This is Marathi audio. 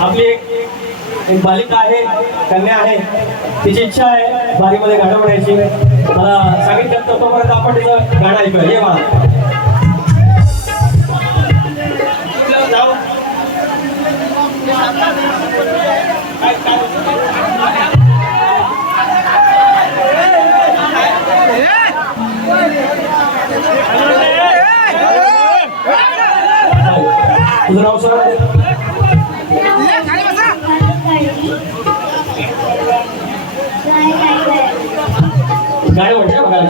आपली एक एक बालिका आहे कन्या आहे. तिची इच्छा आहे बारीमध्ये गाणं म्हणायची मला सांगितलं तर तोपर्यंत आपण तिचं गाणं ऐकूया. ये मला तुझं नाव सर गाणं